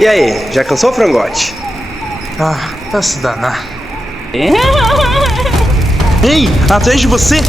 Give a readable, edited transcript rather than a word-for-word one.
E aí, já cansou, frangote? Ah, pra se danar. Ei, atrás de você!